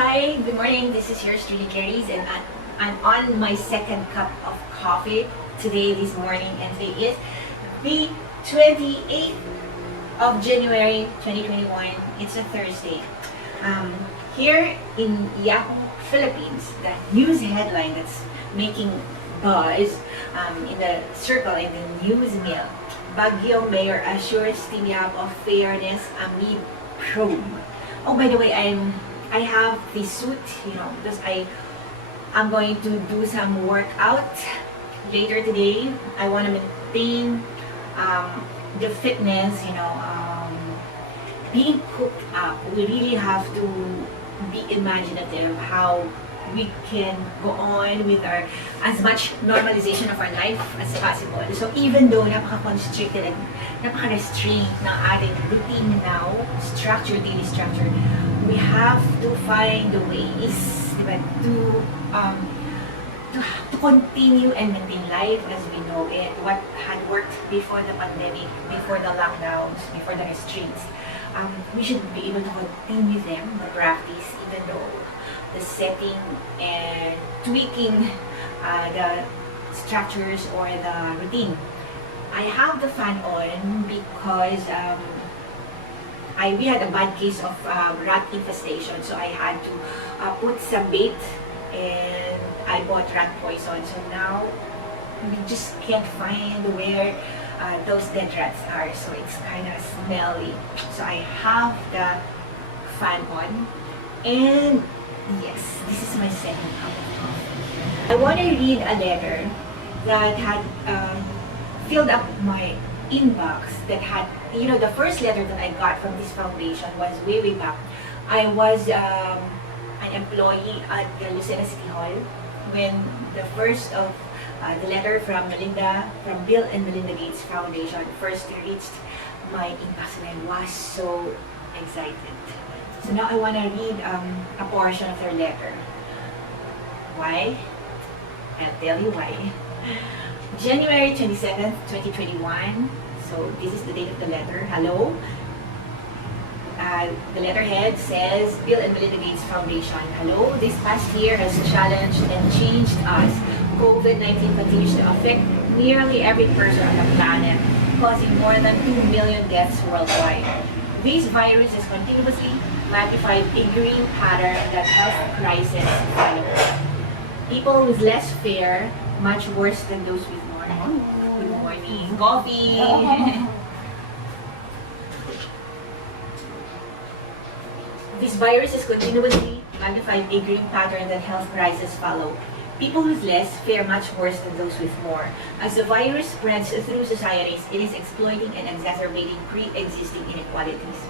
Hi, good morning. This is yours truly, Cries, and I'm on my second cup of coffee this morning, and today is the 28th of January 2021. It's a Thursday. Here in Yahoo, Philippines, the news headline that's making buzz in the circle, in the news mill: Baguio Mayor assures tiyab of fairness amid probe. Oh, by the way, I have this suit, because I'm going to do some workout later today. I want to maintain the fitness, being cooked up. We really have to be imaginative how we can go on with our as much normalization of our life as possible. So even though napaka-constricted and napaka-restrained ng ating routine now, daily structure, we have to find the ways, diba, to continue and maintain life as we know it. What had worked before the pandemic, before the lockdowns, before the restraints, we should be able to continue them, the practice, even though the setting and tweaking the structures or the routine. I have the fan on because we had a bad case of rat infestation, so I had to put some bait, and I bought rat poison. So now we just can't find where those dead rats are, so it's kind of smelly. So I have the fan on, and yes, this is my second cup of coffee. I want to read a letter that had filled up my inbox, that had, the first letter that I got from this foundation was way back. I was an employee at the Lucena City Hall when the first of the letter from Bill and Melinda Gates Foundation first reached my inbox, and I was so excited. So now I want to read a portion of their letter. Why? I'll tell you why. January 27th, 2021. So this is the date of the letter. Hello. The letterhead says, Bill and Melinda Gates Foundation. Hello. This past year has challenged and changed us. COVID-19 continues to affect nearly every person on the planet, causing more than 2 million deaths worldwide. This virus has continuously magnified a green pattern that health crisis follows. People with less fare much worse than those with more. Good morning. Coffee. This virus has continuously magnified a green pattern that health crises follow. People with less fare much worse than those with more. As the virus spreads through societies, it is exploiting and exacerbating pre-existing inequalities.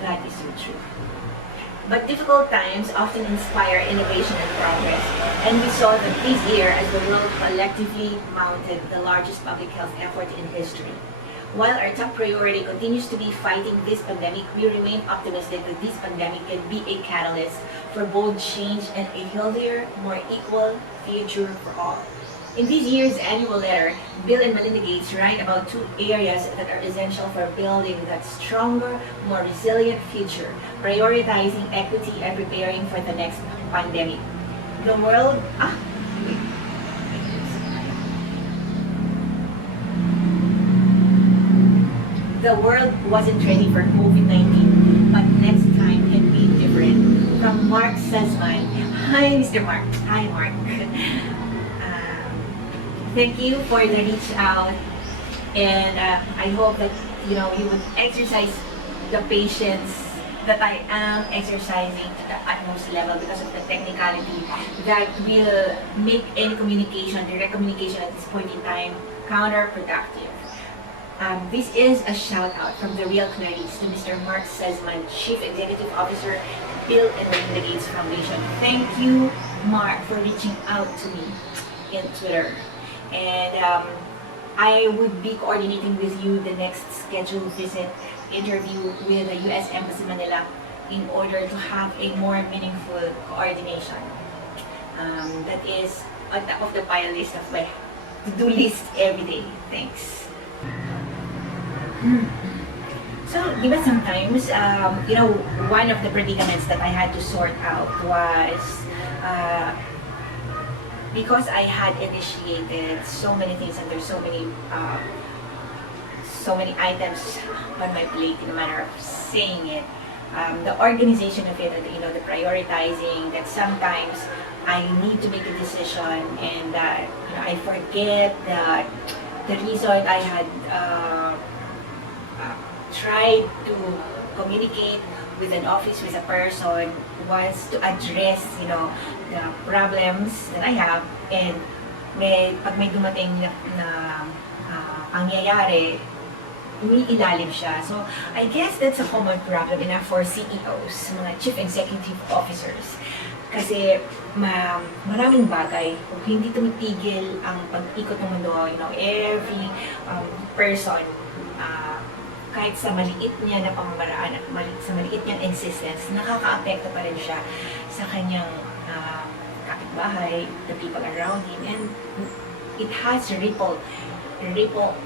That is so true. But difficult times often inspire innovation and progress, and we saw that this year as the world collectively mounted the largest public health effort in history. While our top priority continues to be fighting this pandemic, we remain optimistic that this pandemic can be a catalyst for bold change and a healthier, more equal future for all. In this year's annual letter, Bill and Melinda Gates write about two areas that are essential for building that stronger, more resilient future, prioritizing equity and preparing for the next pandemic. The world... The world wasn't ready for COVID-19, but next time can be different. From Mark Sussman. Hi, Mr. Mark. Hi, Mark. Thank you for the reach out, and I hope that you would exercise the patience that I am exercising to the utmost level because of the technicality that will make any communication, direct communication at this point in time, counterproductive. This is a shout out from the real Cries to Mr. Mark Sussman, Chief Executive Officer, Bill and Melinda Gates Foundation. Thank you, Mark, for reaching out to me in Twitter. And I would be coordinating with you the next scheduled interview with the U.S. Embassy Manila in order to have a more meaningful coordination. That is on top of the pile list of my to-do list every day. Thanks. So, di ba sometimes, one of the predicaments that I had to sort out was because I had initiated so many things and there's so many items on my plate in a manner of saying it. The organization of it, the prioritizing, that sometimes I need to make a decision and that I forget that the reason I had tried to communicate with an office, with a person, was to address, the problems that I have, and pag may dumating na pangyayari, umiilalim siya. So, I guess that's a common problem enough for CEOs, mga Chief Executive Officers. Kasi maraming bagay, kung hindi tumitigil ang pag-ikot ng mundo, every person, kahit sa maliit niya na pamamaraan, sa maliit niyang existence, nakaka-apekto pa rin siya sa kanyang kapitbahay, the people around him, and it has ripple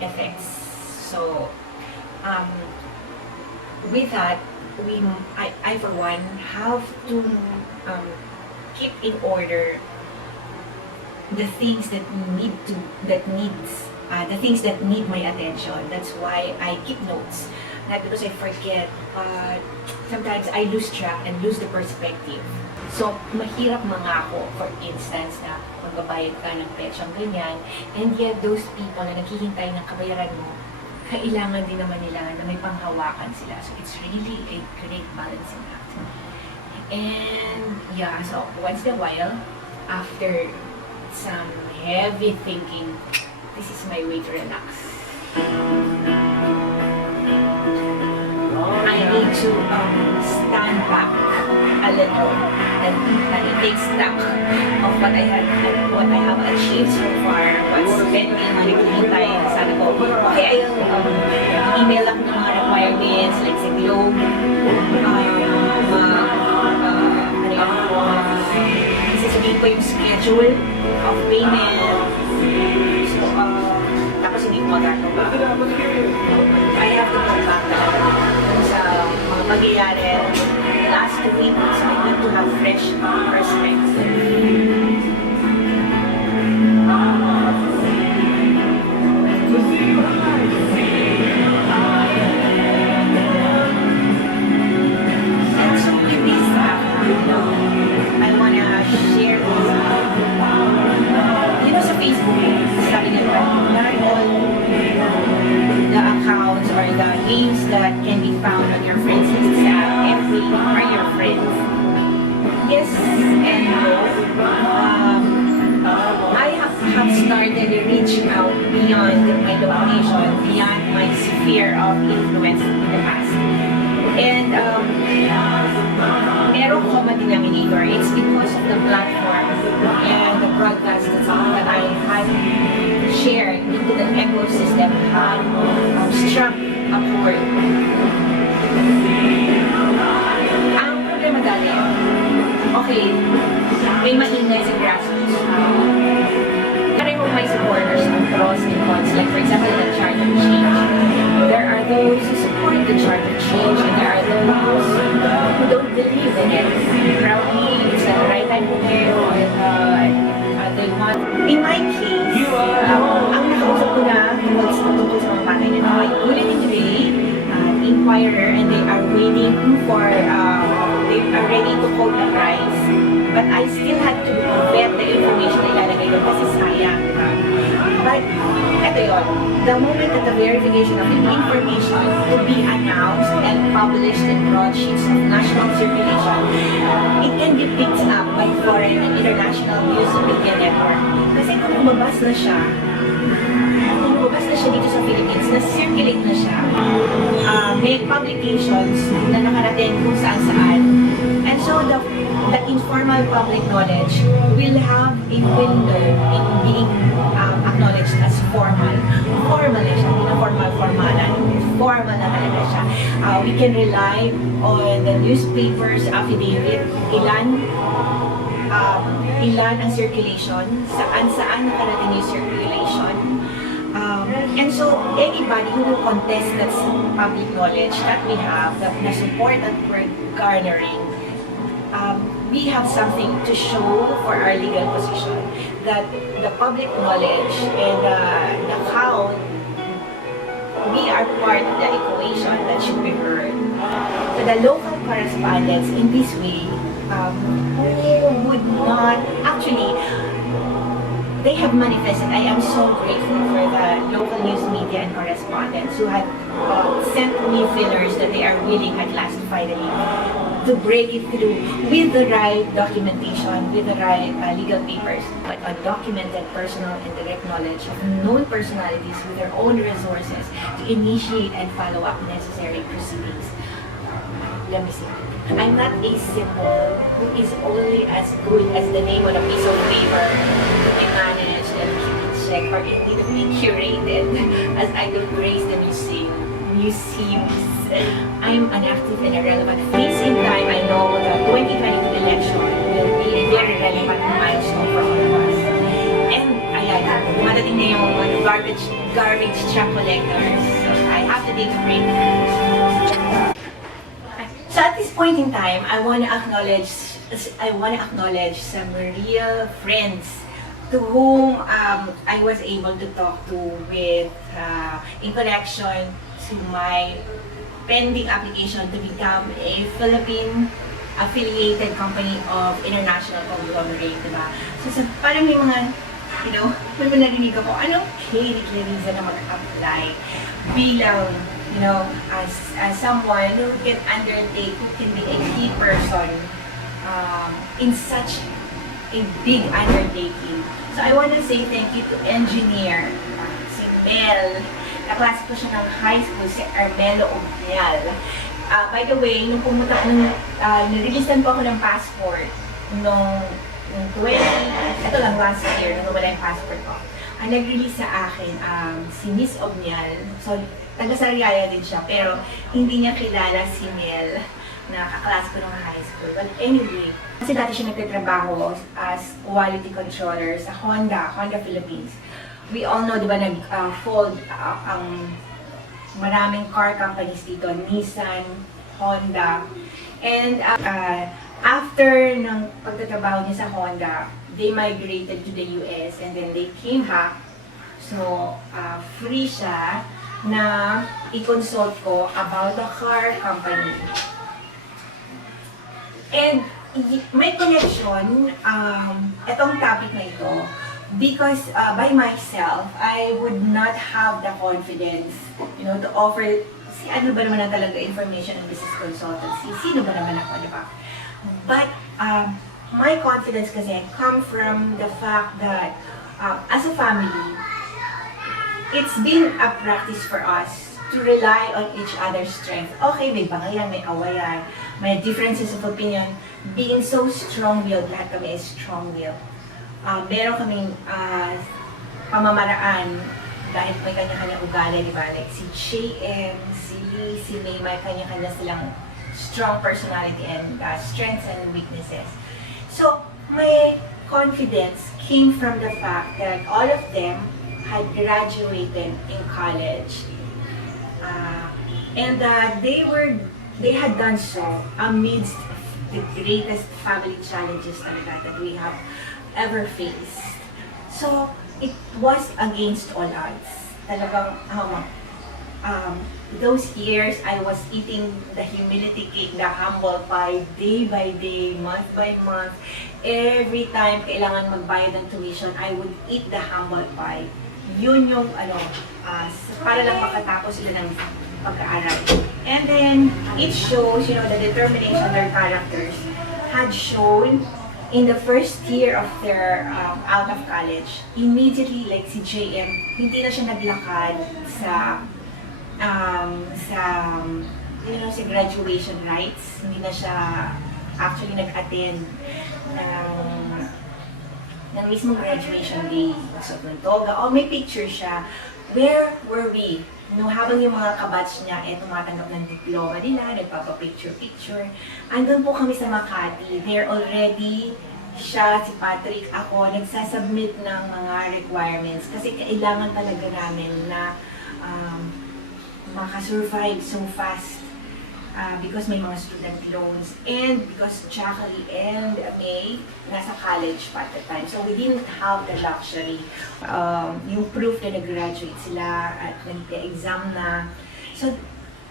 effects. So, with that, I for one have to keep in order the things that need my attention. That's why I keep notes. Not because I forget, but sometimes I lose track and lose the perspective. So, mahirap mangako, for instance, na magbabayad ka ng petsang ganyan, and yet those people na naghihintay ng kabayaran mo, kailangan din naman nila na may panghawakan sila. So, it's really a great balancing act. And, yeah, so once in a while, after some heavy thinking, this is my way to relax. I need to stand back a little and take stock of what I have achieved so far, what's pending, naghihintay, sana ko. Okay, email ako ng mga requirements, like sa Globe, sasabihin ko yung schedule of payment. So, tapos hindi ko magagawa. I have to go back sa mga pangyayari the last 2 weeks. I need to have fresh perspective. And so with this, I wanna share this. Sa Facebook, sabi nila, not all the accounts or the names that can be found on your friends list every are your friends. Yes and no. I have started reaching out beyond my location, beyond my sphere of influence in the past. And merong common denominator. It's because of the platform and the broadcast that I had shared into the ecosystem had struck a chord. Ang problema dali, okay, may maingay sa grassroots. Pareho may supporters ng pros and cons. Like for example, the charter change. There are those who support the charter change and there are those who don't believe in it. Probably it's the right time to do they want. In my case, ang nakausap ko na tungkol sa mga batay na ito ay Bulletin Today, Inquirer, and they are waiting for, they are ready to quote the price. But I still had to vet the information na ilalagay doon kasi sayang, diba? But, eto yun, the moment that the verification of the information to be announced and published in broadsheets of national circulation, it can be picked up by foreign and international news media network. Kasi kung lumabas na siya dito sa Philippines, na-circulate na siya, may publications na nakarating kung saan-saan. And so, the informal public knowledge will have a window in being acknowledged as formal. Formal na siya, hindi na formalan. Formal na talaga siya. We can rely on the newspapers, affidavit, ilan ang circulation, saan nakarating yung circulation. And so, anybody who will contest that public knowledge that we have, that the support that we're garnering, we have something to show for our legal position, that the public knowledge and the how we are part of the equation that should be heard. So the local correspondents in this way would not actually, they have manifested. I am so grateful for the local news media and correspondents who had sent me fillers that they are willing at last finally to break it through with the right documentation, with the right legal papers, but documented personal and direct knowledge of known personalities with their own resources to initiate and follow up necessary proceedings. Let me see. I'm not a symbol who is only as good as the name on a piece of paper to be managed and checked or indeed to be curated as I don't grace the museums. I'm an active and a relevant face in time. I know the 2022 election will be a very relevant milestone for all of us. And ayan, dumadating na yung garbage truck collectors. So I have to take a break. So at this point in time, I want to acknowledge some real friends to whom I was able to talk to with in connection to my pending application to become a Philippine affiliated company of international conglomerate, diba? So parang may mga, may mga narinig ako, anong reason na mag-apply bilang, as someone who can undertake, who can be a key person in such a big undertaking. So I want to say thank you to engineer, si Mel. Naklase ko siya ng high school, si Armelo Ognal. By the way, nung nireleasean po ako ng passport nung ito lang last year, nung nawala yung passport ko. Ang nag-release sa akin, si Miss Ognal. So, taga-Sariaya din siya, pero hindi niya kilala si Mel na kaklase ko nung high school. But anyway, kasi dati siya nagtatrabaho as quality controller sa Honda Philippines. We all know, di ba, nag-fold ang maraming car companies dito, Nissan, Honda. And after ng pagtatrabaho niya sa Honda, they migrated to the US and then they came back. So, free siya na i-consult ko about the car company. And may connection, itong topic na ito, because by myself, I would not have the confidence, to offer, ano ba naman ang talaga information and business consultancy, sino ba naman ako, di ba? But my confidence kasi come from the fact that as a family, it's been a practice for us to rely on each other's strength. Okay, may bangayan, may awayan, may differences of opinion. Being so strong-willed, lahat kami is strong-willed. Meron kaming pamamaraan dahil may kanya-kanya ugali, di ba? Like si JM, si Lee, si May, may kanya-kanya silang strong personality and strengths and weaknesses. So, my confidence came from the fact that all of them had graduated in college. And they had done so amidst the greatest family challenges that we have ever faced. So, it was against all odds. Talagang, those years, I was eating the humility cake, the humble pie, day by day, month by month. Every time kailangan magbayad ng tuition, I would eat the humble pie. Yun yung, para lang makatapos sila ng pag-aaral. And then, it shows, the determination of their characters had shown in the first year of their out of college. Immediately, like si JM, hindi na siya naglakad sa sa graduation rites. Hindi na siya actually nag-attend ng mismong graduation day. So, ng toga. May picture siya. Where were we? Habang yung mga kabatch niya tumatanggap ng diploma nila, nagpapa-picture-picture. Andun po kami sa Makati. They're already siya, si Patrick, ako, nagsasubmit ng mga requirements kasi kailangan talaga namin na makasurvive so fast because may mga student loans and because Chakali and May nasa college pa at the time. So we didn't have the luxury. Yung proof na nag-graduate sila at nag-exam na. So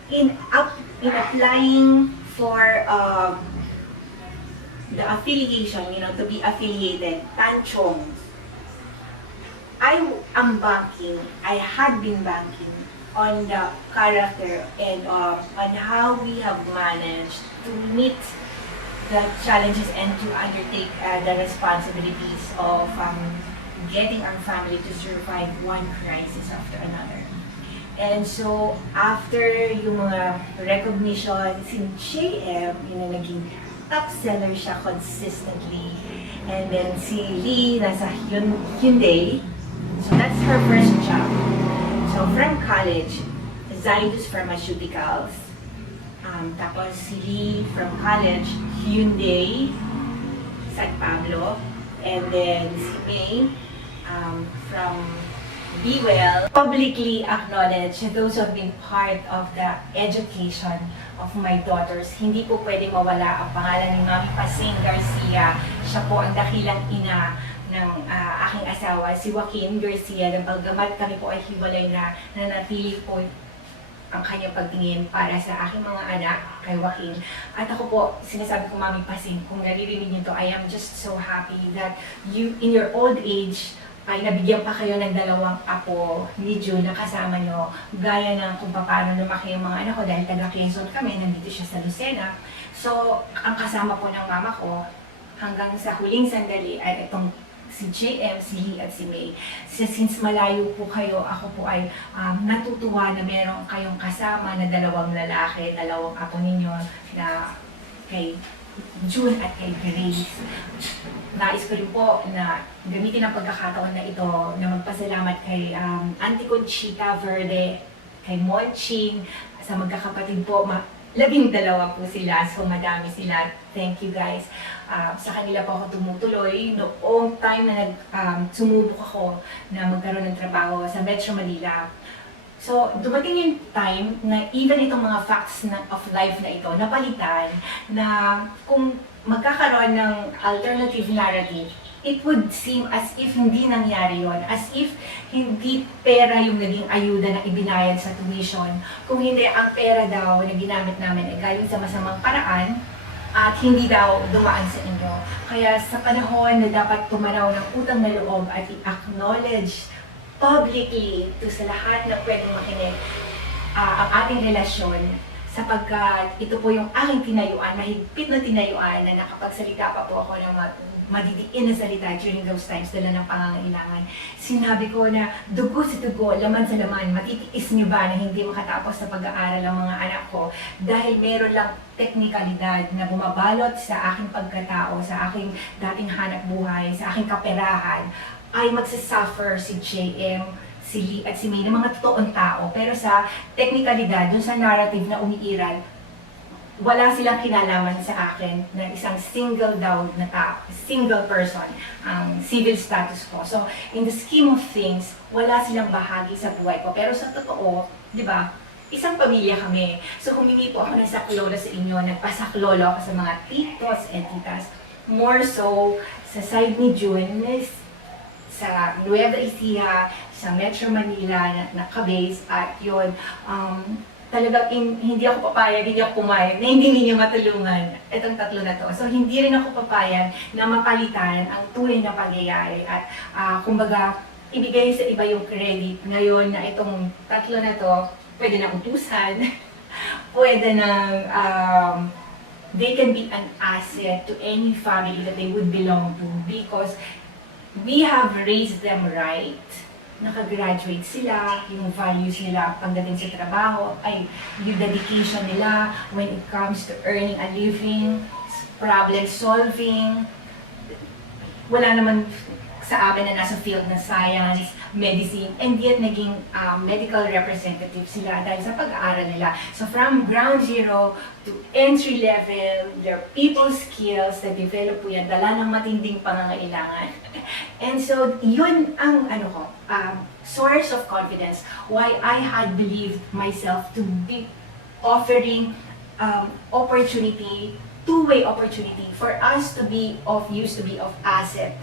in applying for the affiliation, to be affiliated, Tanchong, I am banking, I had been banking on the character and on how we have managed to meet the challenges and to undertake the responsibilities of getting our family to survive one crisis after another. And so, after yung mga recognition, si JM, naging top seller siya consistently. And then si Lee, nasa Hyundai. So that's her first job. So from college, Zydus Pharmaceuticals. Tapos si Lee from college, Hyundai, San Pablo. And then si May from Be Well. Publicly acknowledge those who have been part of the education of my daughters. Hindi po pwedeng mawala ang pangalan ni Ma'am Pasing Garcia. Siya po ang dakilang ina ng aking asawa, si Joaquin Garcia. Nang paggamat kami po ay hiwalay na, nanatili po ang kanyang pagtingin para sa aking mga anak, kay Joaquin. At ako po, sinasabi ko, Mami Pasing, kung naririnig niyo to, I am just so happy that you, in your old age, ay nabigyan pa kayo ng 2 apo ni June na kasama nyo, gaya ng kung paano lumaki yung mga anak ko dahil taga Quezon kami, nandito siya sa Lucena. So, ang kasama po ng mama ko hanggang sa huling sandali ay itong si JM, si Lee at si May. Since malayo po kayo, ako po ay natutuwa na meron kayong kasama na 2 lalaki, 2 apo ninyo na kay June at kay Grace. Nais ko rin po na gamitin ang pagkakataon na ito na magpasalamat kay Auntie Conchita Verde, kay Monching, sa magkakapatid po, 12 po sila, so madami sila. Thank you guys. Sa kanila po ako tumutuloy. Noong time na sumubok ako na magkaroon ng trabaho sa Metro Manila. So, dumating yung time na even itong mga facts of life na ito, napalitan na kung magkakaroon ng alternative narrative, it would seem as if hindi nangyari yon, as if hindi pera yung naging ayuda na ibinayad sa tuition, kung hindi ang pera daw na ginamit namin ay galing sa masamang paraan at hindi daw dumaan sa inyo. Kaya sa panahon na dapat tumanaw ng utang na loob at i-acknowledge publicly to sa lahat na pwedeng makinig ang ating relasyon, sapagkat ito po yung aking tinayuan, mahigpit na tinayuan na nakapagsalita pa po ako ng madidiin na salita during those times dala ng pangangailangan. Sinabi ko na dugo sa dugo, laman sa laman, matitiis niyo ba na hindi makatapos sa pag-aaral ang mga anak ko dahil meron lang teknikalidad na bumabalot sa aking pagkatao, sa aking dating hanap buhay, sa aking kaperahan, ay magsasuffer si JM, si Lee at si May ng mga totoong tao. Pero sa teknikalidad, dun sa narrative na umiiral, wala silang kinalaman sa akin na isang single daw na single person ang civil status ko. So, in the scheme of things, wala silang bahagi sa buhay ko. Pero sa totoo, di ba, isang pamilya kami. So, humingi po ako ng saklolo sa inyo, nagpasaklolo ako sa mga titos and titas. More so, sa side ni June, sa Nueva Ecija, sa Metro Manila, na-base, at yun, talagang hindi ako papayag, hindi ako pumayag, na hindi ninyo matulungan itong 3 na to. So, hindi rin ako papayag na mapalitan ang tunay na pangyayari at kumbaga, ibigay sa iba yung credit. Ngayon na itong 3 na to, pwede na utusan, pwede na they can be an asset to any family that they would belong to because we have raised them right. Nakagraduate sila, yung values nila pagdating sa trabaho, ay yung dedication nila when it comes to earning a living, problem solving. Wala naman sa amin na nasa field na science, medicine, and yet naging medical representative sila dahil sa pag-aaral nila. So from ground zero to entry level, their people skills na develop po yan, dala ng matinding pangangailangan. And so yun ang source of confidence why I had believed myself to be offering opportunity, two-way opportunity for us to be of use, to be of asset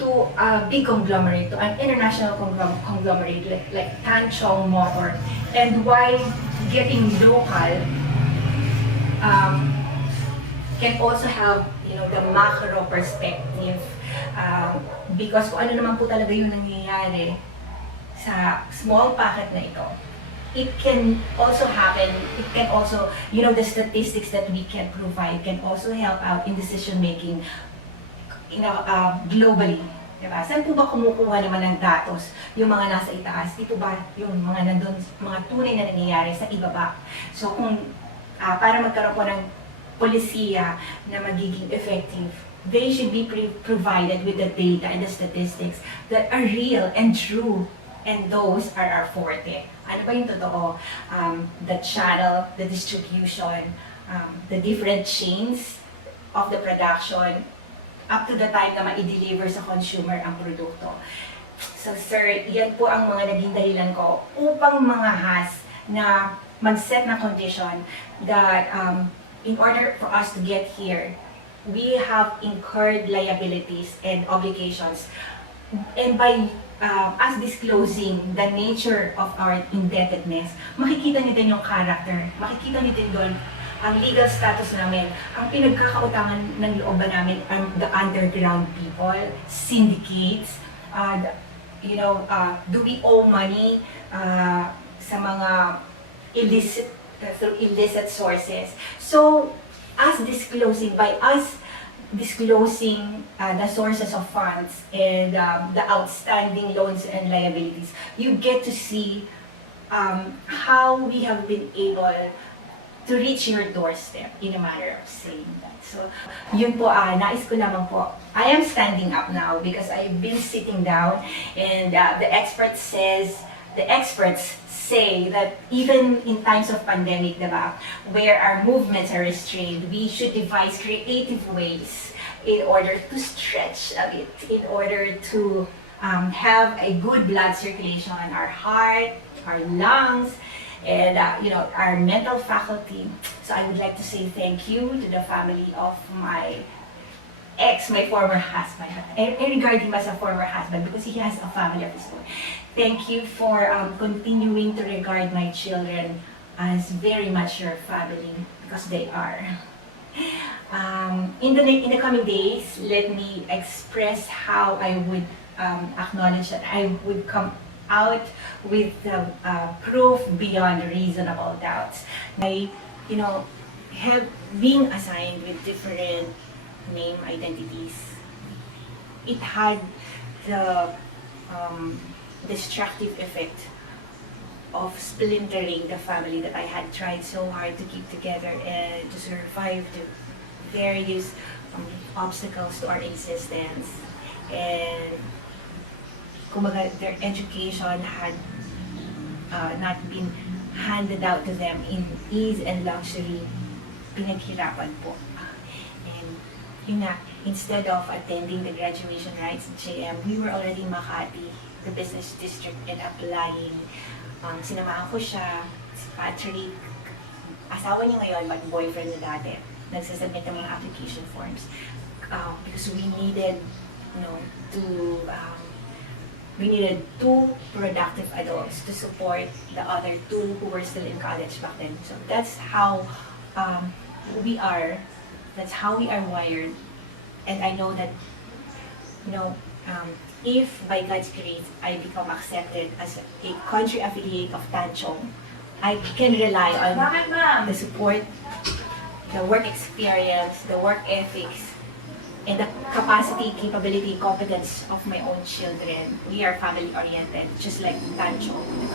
to a big conglomerate, to an international conglomerate like Tanchong Motor, and why getting local can also help, the macro perspective, because kung ano naman po talaga yung nangyayari sa small packet na ito, it can also happen, it can also, the statistics that we can provide can also help out in decision making, globally. Diba? Saan po ba kumukuha naman ng datos yung mga nasa itaas? Dito ba yung mga nandun, mga tunay na nangyayari sa ibaba? So kung para magkaroon po ng polisiya na magiging effective, they should be provided with the data and the statistics that are real and true. And those are our forte. Ano ba yung totoo? The channel, the distribution, the different chains of the production, up to the time na ma-deliver sa consumer ang produkto. So sir, yan po ang mga naging dahilan ko upang mangahas na mag-set na condition that in order for us to get here, we have incurred liabilities and obligations. And by us disclosing the nature of our indebtedness, makikita niyo din yung character, makikita niyo din doon ang legal status namin, ang pinagkakautangan ng loob ba namin, the underground people, syndicates, do we owe money sa mga illicit sources. So, by us disclosing the sources of funds and the outstanding loans and liabilities, you get to see how we have been able to reach your doorstep in a matter of saying that. So, yun po, nais ko lamang po. I am standing up now because I've been sitting down, and the experts say that even in times of pandemic, diba, where our movements are restrained, we should devise creative ways in order to stretch a bit, in order to have a good blood circulation on our heart, our lungs, and our mental faculty. So I would like to say thank you to the family of my former husband, and regarding as a former husband, because he has a family of his own. Thank you for continuing to regard my children as very much your family, because they are. In the coming days, let me express how I would acknowledge that I would come out with proof beyond reasonable doubts. Have been assigned with different name identities. It had the destructive effect of splintering the family that I had tried so hard to keep together and to survive the various obstacles to our existence. And kumbaga, their education had not been handed out to them in ease and luxury. Pinaghirapan po. And yun nga, instead of attending the graduation rites at JM, we were already in Makati, the business district, and applying. Sinamahan ko siya, si Patrick, asawa niya ngayon, but boyfriend niya dati, nagsasubmit ng mga application forms. Because we needed, we needed 2 productive adults to support the other 2 who were still in college back then. So that's how we are. That's how we are wired. And I know that, if by God's grace I become accepted as a country affiliate of Tanchong, I can rely on the support, the work experience, the work ethics, and the capacity, capability, competence of my own children. We are family-oriented, just like Tanchong.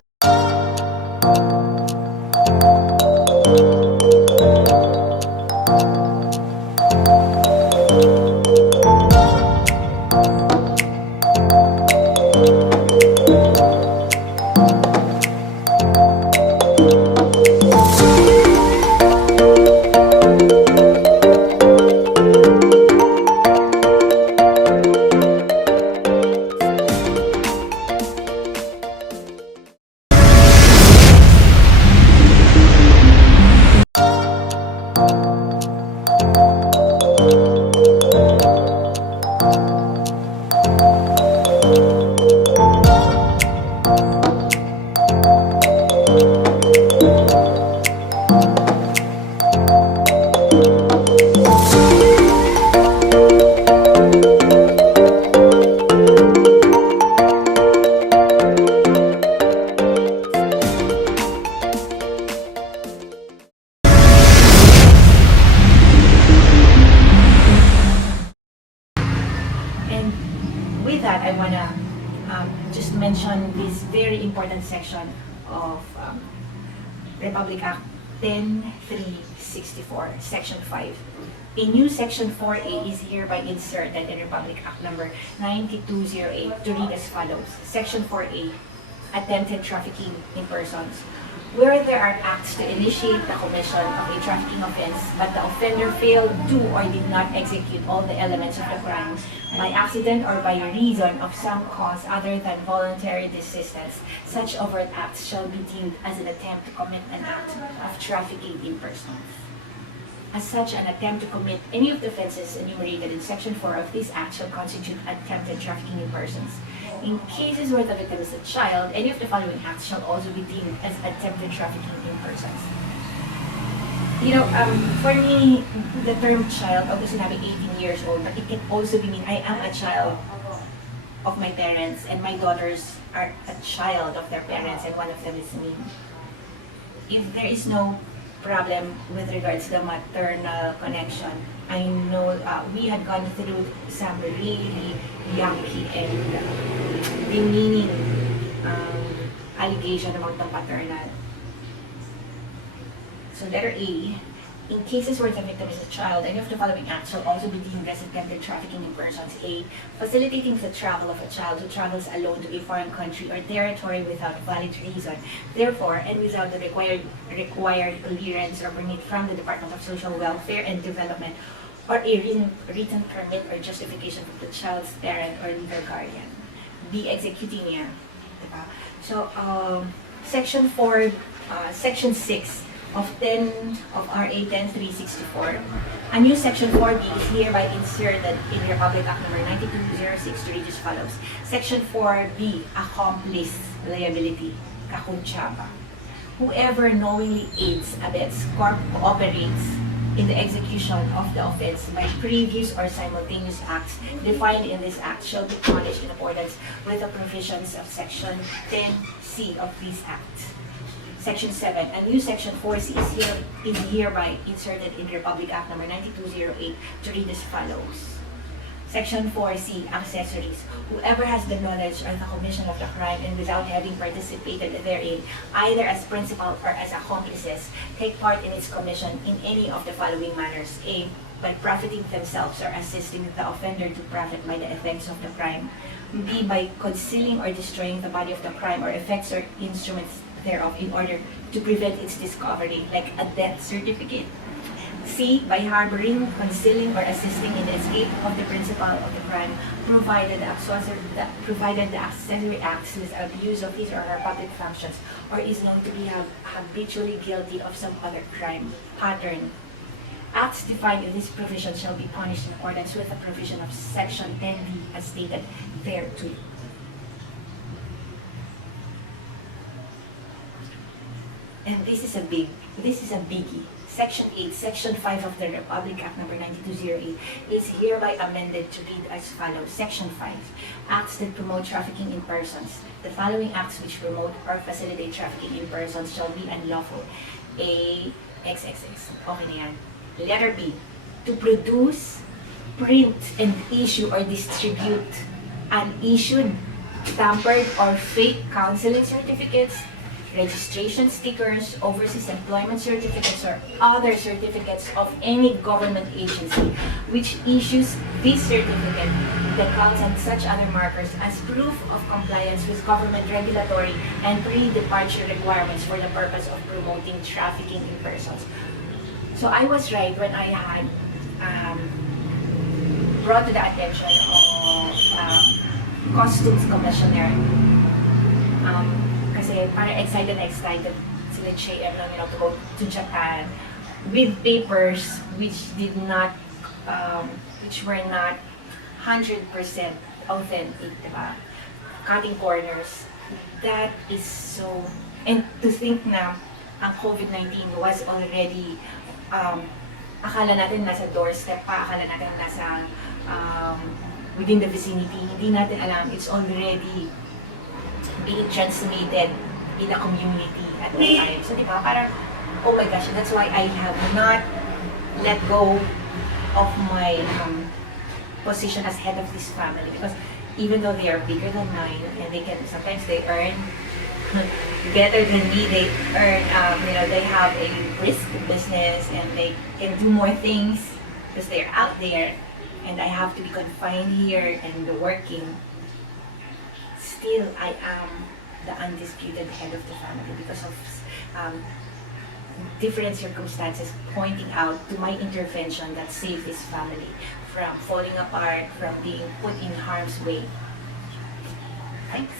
very important section of Republic Act 10364, Section 5. A new Section 4A is hereby inserted in Republic Act number 9208 to read as follows. Section 4A, attempted trafficking in persons. Where there are acts to initiate the commission of a trafficking offense, but the offender failed to or did not execute all the elements of the crime by accident or by reason of some cause other than voluntary desistance, such overt acts shall be deemed as an attempt to commit an act of trafficking in persons. As such, an attempt to commit any of the offenses enumerated in Section 4 of this Act shall constitute attempted trafficking in persons. In cases where the victim is a child, any of the following acts shall also be deemed as attempted trafficking in persons. You know, for me, the term child, although sinabi 18 years old, but it can also mean I am a child of my parents, and my daughters are a child of their parents, and one of them is me. If there is no problem with regards to the maternal connection, I know we had gone through some really yucky and demeaning allegation about the paternal. So letter A, in cases where the victim is a child, any of the following acts shall also be deemed as attempted trafficking in persons. A, facilitating the travel of a child who travels alone to a foreign country or territory without valid reason, therefore, and without the required clearance or permit from the Department of Social Welfare and Development, or a written permit or justification from the child's parent or legal guardian. B, executing niya. Diba? So, Section 4, Section 6 of RA 10364, a new Section 4B is hereby inserted in Republic Act number 9206 to read as follows. Section 4B, accomplice liability, kakuntsaba. Whoever knowingly aids, abets, cooperates in the execution of the offense by previous or simultaneous acts defined in this act shall be punished in accordance with the provisions of Section 10C of this act. Section 7, a new Section 4C is hereby inserted in Republic Act number 9208 to read as follows. Section 4C, accessories. Whoever has the knowledge of the commission of the crime and without having participated therein, either as principal or as accomplices, take part in its commission in any of the following manners. A, by profiting themselves or assisting the offender to profit by the effects of the crime. B, by concealing or destroying the body of the crime or effects or instruments thereof in order to prevent its discovery, like a death certificate. C, by harboring, concealing, or assisting in the escape of the principal of the crime, provided the accessory acts with abuse of his or her public functions, or is known to be habitually guilty of some other crime pattern. Acts defined in this provision shall be punished in accordance with the provision of Section 10B as stated thereto. And this is a biggie. Section 8, Section 5 of the Republic Act number 9208 is hereby amended to read as follows. Section 5, acts that promote trafficking in persons. The following acts which promote or facilitate trafficking in persons shall be unlawful. A, XXX. Okay na yan. Letter B, to produce, print, and issue or distribute unissued, tampered, or fake counseling certificates, registration stickers, overseas employment certificates, or other certificates of any government agency which issues this certificate that counts on such other markers as proof of compliance with government regulatory and pre-departure requirements for the purpose of promoting trafficking in persons. So I was right when I had brought to the attention of Customs Commissioner kasi parang excited sila JM namin to go to Japan with papers which were not 100% authentic, diba? Cutting corners. That is so, and to think na ang COVID-19 was already, akala natin nasa doorstep pa, akala natin nasa within the vicinity, hindi natin alam, it's already being transmitted in the community at the time. So, di ba, parang, oh my gosh, that's why I have not let go of my position as head of this family, because even though they are bigger than mine and sometimes they earn better than me. They earn, they have a brisk business and they can do more things because they're out there, and I have to be confined here and working. Still, I am the undisputed head of the family because of um, different circumstances pointing out to my intervention that saved this family from falling apart, from being put in harm's way. Thanks.